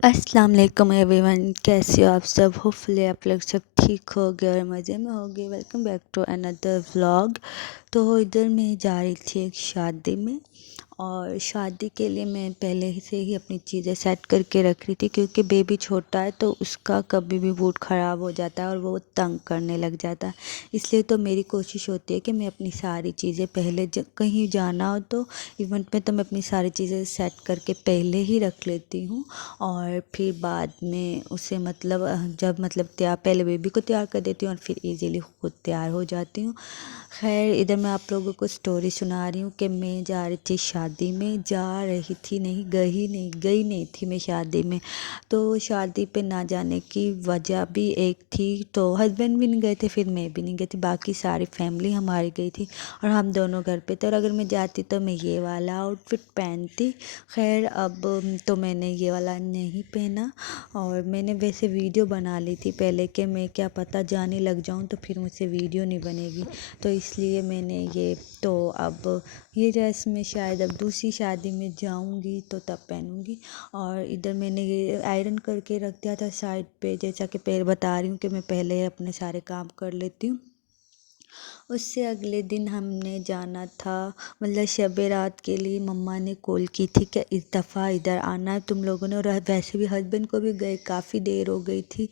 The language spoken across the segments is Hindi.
अस्सलाम वालेकुम एवरीवन, कैसे हो आप सब। होपफुली आप लोग सब ठीक हो गए और मज़े में हो गए। Welcome back to another vlog. तो इधर मैं जा रही थी एक शादी में, और शादी के लिए मैं पहले से ही अपनी चीज़ें सेट करके रख रही थी, क्योंकि बेबी छोटा है तो उसका कभी भी मूड ख़राब हो जाता है और वो तंग करने लग जाता है। इसलिए तो मेरी कोशिश होती है कि मैं अपनी सारी चीज़ें पहले कहीं जाना हो तो इवेंट में तो मैं अपनी सारी चीज़ें सेट करके पहले ही रख लेती हूँ, और फिर बाद में उसे जब तैयार, पहले बेबी को तैयार कर देती हूँ और फिर इजीली खुद तैयार हो जाती हूँ। खैर, इधर मैं आप लोगों को स्टोरी सुना रही हूँ कि मैं जा रही थी शादी में, जा रही थी नहीं, गई नहीं थी मैं शादी में। तो शादी पे ना जाने की वजह भी एक थी, तो हस्बैंड भी नहीं गए थे, फिर मैं भी नहीं गई थी, बाकी सारी फैमिली हमारी गई थी और हम दोनों घर पे थे। और अगर मैं जाती तो मैं ये वाला आउटफिट पहनती। खैर, अब तो मैंने ये वाला नहीं पहना, और मैंने वैसे वीडियो बना ली थी पहले कि मैं क्या पता जाने लग जाऊँ तो फिर मुझसे वीडियो नहीं बनेगी, तो इसलिए मैंने अब ये ड्रेस मैं शायद अब दूसरी शादी में जाऊंगी तो तब पहनूंगी। और इधर मैंने ये आयरन करके रख दिया था साइड पे, जैसा कि पहले बता रही हूँ कि मैं पहले अपने सारे काम कर लेती हूँ। उससे अगले दिन हमने जाना था, शब रात के लिए मम्मा ने कॉल की थी कि इस दफ़ा इधर आना है तुम लोगों ने, और वैसे भी हस्बैंड को भी गए काफ़ी देर हो गई थी,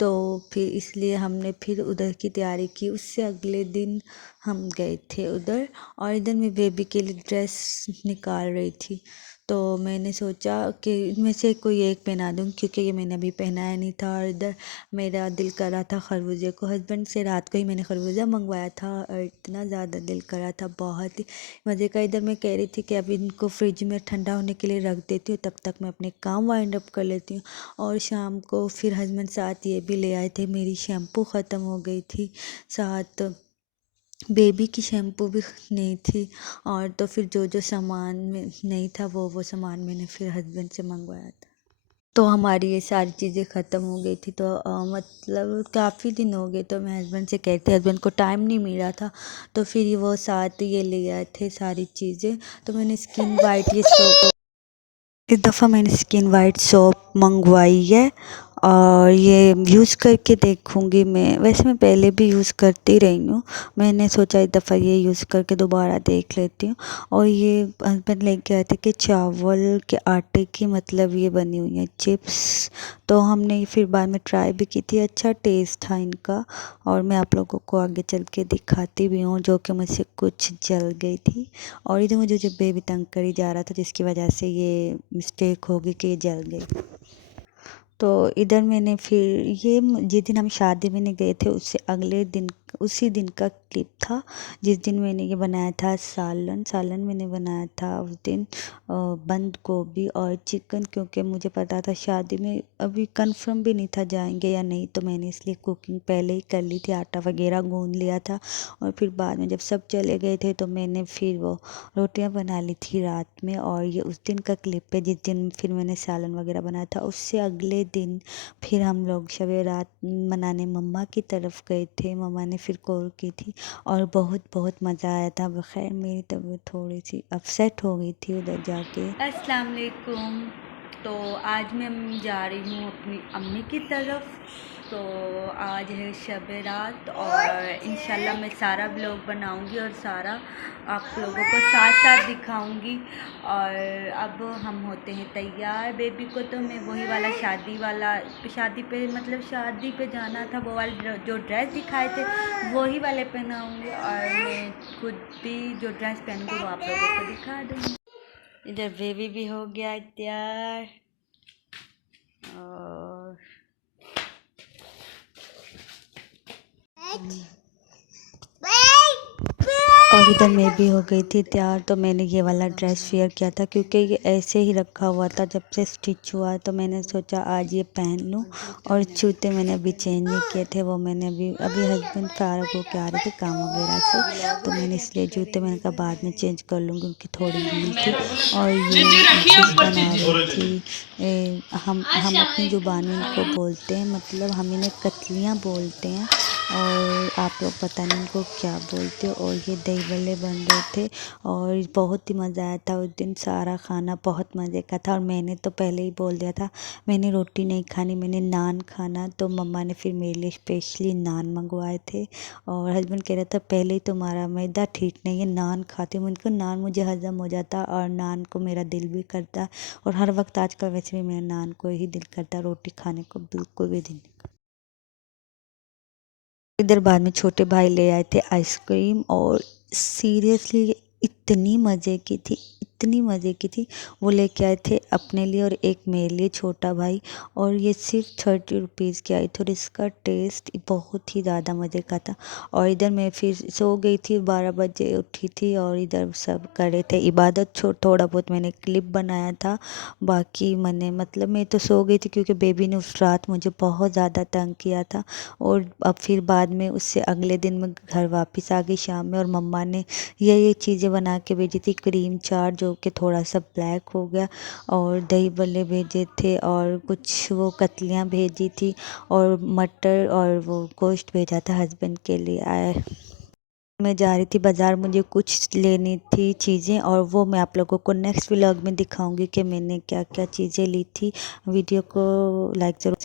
तो फिर इसलिए हमने फिर उधर की तैयारी की। उससे अगले दिन हम गए थे उधर, और इधर मैं बेबी के लिए ड्रेस निकाल रही थी, तो मैंने सोचा कि इनमें से कोई एक पहना दूँ, क्योंकि ये मैंने अभी पहनाया नहीं था। और इधर मेरा दिल कर रहा था खरबूजे को, हस्बैंड से रात को ही मैंने खरबूजा मंगवाया था और इतना ज़्यादा दिल कर रहा था, बहुत ही मज़े का। इधर मैं कह रही थी कि अभी इनको फ्रिज में ठंडा होने के लिए रख देती हूँ, तब तक मैं अपने काम वाइंड अप कर लेती हूँ। और शाम को फिर हस्बैंड साथ ये भी ले आए थे, मेरी शैम्पू ख़त्म हो गई थी, साथ बेबी की शैम्पू भी नहीं थी। और तो फिर जो जो सामान में नहीं था वो सामान मैंने फिर हस्बैंड से मंगवाया था। तो हमारी ये सारी चीज़ें ख़त्म हो गई थी, तो काफ़ी दिन हो गए, तो मैं हस्बैंड से कहते, हस्बैंड को टाइम नहीं मिल रहा था, तो फिर वो साथ ये ले आए थे सारी चीज़ें। तो मैंने स्किन वाइट ये सोप, इस दफ़ा मैंने स्किन वाइट सोप मंगवाई है, और ये यूज़ करके देखूँगी मैं। वैसे मैं पहले भी यूज़ करती रही हूँ, मैंने सोचा इस दफ़ा ये यूज़ करके दोबारा देख लेती हूँ। और ये हस्बैंड लेके आए थे कि चावल के आटे की ये बनी हुई है चिप्स, तो हमने ये फिर बाद में ट्राई भी की थी, अच्छा टेस्ट था इनका। और मैं आप लोगों को आगे चल के दिखाती भी हूँ, जो कि मुझसे कुछ जल गई थी। और इधर मुझे जो बेबी तंग करी जा रहा था, जिसकी वजह से ये मिस्टेक होगी कि ये जल गई। तो इधर मैंने फिर जिस दिन हम शादी में नहीं गए थे, उससे अगले दिन, उसी दिन का क्लिप था जिस दिन मैंने ये बनाया था सालन मैंने बनाया था उस दिन, बंद गोभी और चिकन, क्योंकि मुझे पता था शादी में अभी कंफर्म भी नहीं था जाएंगे या नहीं, तो मैंने इसलिए कुकिंग पहले ही कर ली थी, आटा वगैरह गूंद लिया था। और फिर बाद में जब सब चले गए थे तो मैंने फिर वो रोटियां बना ली थी रात में। और ये उस दिन का क्लिप है जिस दिन फिर मैंने सालन वगैरह बनाया था। उससे अगले दिन फिर हम लोग शबे रात मनाने मम्मा की तरफ गए थे, मम्मा ने फिर कॉल की थी और बहुत बहुत मज़ा आया था। खैर, मेरी तबीयत थोड़ी सी अपसेट हो गई थी उधर जाके। अस्सलाम वालेकुम। तो आज मैं जा रही हूँ अपनी अम्मी की तरफ। तो आज है शब रात, और इंशाल्लाह मैं सारा ब्लॉग बनाऊंगी और सारा आप लोगों को साथ साथ दिखाऊंगी। और अब हम होते हैं तैयार। बेबी को तो मैं वही वाला शादी पे जाना था, वो वाले जो ड्रेस दिखाए थे वही वाले पहनाऊंगी, और मैं खुद भी जो ड्रेस पहनूंगी वो आप लोगों को दिखा दूंगी। इधर बेबी भी हो गया तैयार, और इधर मैं भी हो गई थी तैयार। तो मैंने ये वाला ड्रेस वेयर किया था, क्योंकि ये ऐसे ही रखा हुआ था जब से स्टिच हुआ, तो मैंने सोचा आज ये पहन लूँ। और जूते मैंने अभी चेंज नहीं किए थे, वो मैंने अभी हस्बैंड फारग होके आ रहे थे काम वगैरह से, तो मैंने इसलिए जूते मैंने कहा बाद में चेंज कर लूँगी, उनकी थोड़ी हील थी। और ये डिश बना रही थी, हम अपनी ज़ुबान में इनको बोलते हैं, हम इन्हें कतलियाँ बोलते हैं। और आप लोग पता नहीं इनको क्या बोलते हो। और ये दही बल्ले बन रहे थे और बहुत ही मज़ा आया था उस दिन। सारा खाना बहुत मज़े का था और मैंने तो पहले ही बोल दिया था मैंने रोटी नहीं खानी, मैंने नान खाना। तो मम्मा ने फिर मेरे लिए स्पेशली नान मंगवाए थे और हस्बैंड कह रहा था पहले ही तुम्हारा मैदा ठीक नहीं है, नान खाते हो। उनको नान मुझे हज़म हो जाता और नान को मेरा दिल भी करता और हर वक्त आजकल वैसे भी मेरा नान को ही दिल करता, रोटी खाने को बिल्कुल भी दिल नहीं। इधर बाद में छोटे भाई ले आए थे आइसक्रीम और सीरियसली इतनी मज़े की थी, इतनी मज़े की थी। वो लेके आए थे अपने लिए और एक मेरे लिए छोटा भाई, और ये सिर्फ 30 रुपीज़ की आई थी और इसका टेस्ट बहुत ही ज़्यादा मज़े का था। और इधर मैं फिर सो गई थी, 12 बजे उठी थी और इधर सब करे थे इबादत। थोड़ा बहुत मैंने क्लिप बनाया था, बाकी मैंने मतलब मैं तो सो गई थी क्योंकि बेबी ने उस रात मुझे बहुत ज़्यादा तंग किया था। और अब फिर बाद में उससे अगले दिन मैं घर वापस आ गई शाम में और मम्मा ने ये चीज़ें बना के भेजी थी। क्रीम चाट जो कि थोड़ा सा ब्लैक हो गया, और दही बल्ले भेजे थे और कुछ वो कतलियाँ भेजी थी और मटर और वो गोश्त भेजा था हस्बैंड के लिए। आए मैं जा रही थी बाज़ार, मुझे कुछ लेनी थी चीज़ें और वो मैं आप लोगों को नेक्स्ट व्लॉग में दिखाऊंगी कि मैंने क्या क्या चीज़ें ली थी। वीडियो को लाइक ज़रूर